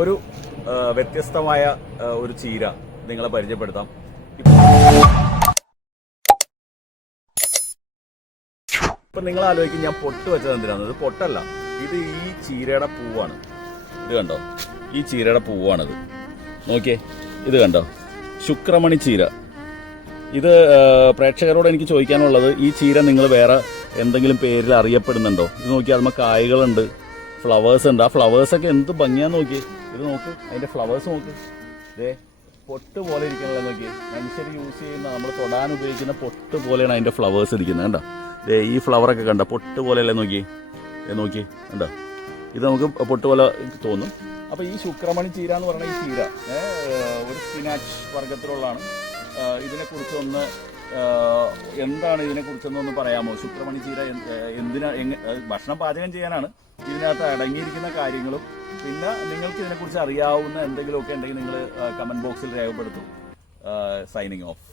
ഒരു വ്യത്യസ്തമായ ഒരു ചീര നിങ്ങളെ പരിചയപ്പെടുത്താം. ഇപ്പം നിങ്ങൾ ആലോചിക്കും ഞാൻ പൊട്ട് വെച്ചത് എന്തിനാണ്? ഇത് പൊട്ടല്ല, ഇത് ഈ ചീരയുടെ പൂവാണ്. ഇത് കണ്ടോ, ഈ ചീരയുടെ പൂവാണിത്. നോക്കിയേ, ഇത് കണ്ടോ, ശുക്രമണി ചീര. ഇത് പ്രേക്ഷകരോട് എനിക്ക് ചോദിക്കാനുള്ളത്, ഈ ചീര നിങ്ങൾ വേറെ എന്തെങ്കിലും പേരിൽ അറിയപ്പെടുന്നുണ്ടോ? ഇത് നോക്കി, അതുമ്പോൾ കായ്കളുണ്ട്, ഫ്ലവേഴ്സ് ഉണ്ട്. ആ ഫ്ലവേഴ്സൊക്കെ എന്ത് ഭംഗിയാന്ന് നോക്കി. ഇത് നോക്ക്, അതിൻ്റെ ഫ്ലവേഴ്സ് നോക്ക്. ഇതേ പൊട്ട് പോലെ ഇരിക്കണല്ലോ. നോക്കി, മനുഷ്യർ യൂസ് ചെയ്യുന്ന, നമ്മൾ തൊടാൻ ഉപയോഗിക്കുന്ന പൊട്ട് പോലെയാണ് അതിൻ്റെ ഫ്ലവേഴ്സ് ഇരിക്കുന്നത്. കണ്ടോ, ദേ ഈ ഫ്ലവറൊക്കെ കണ്ടോ, പൊട്ട് പോലെയല്ലേ? നോക്കി, നോക്കി, കണ്ടോ, ഇത് നമുക്ക് പൊട്ട് പോലെ തോന്നും. അപ്പോൾ ഈ ശുക്രമണി ചീര എന്ന് പറയുന്ന ഈ ചീര ഒരു സ്പിനാച്ച് വർഗത്തിലുള്ളതാണ്. ഇതിനെക്കുറിച്ചൊന്ന് എന്താണ് ഇതിനെക്കുറിച്ചൊന്നൊന്ന് പറയാമോ? ശുക്രമണി ചീര എന്തിനാ, ഭക്ഷണം പാചകം ചെയ്യാനാണ്. ഇതിനകത്ത് അടങ്ങിയിരിക്കുന്ന കാര്യങ്ങളും പിന്നെ നിങ്ങൾക്ക് ഇതിനെക്കുറിച്ച് അറിയാവുന്ന എന്തെങ്കിലുമൊക്കെ ഉണ്ടെങ്കിൽ നിങ്ങൾ കമൻറ്റ് ബോക്സിൽ രേഖപ്പെടുത്തും. Signing off.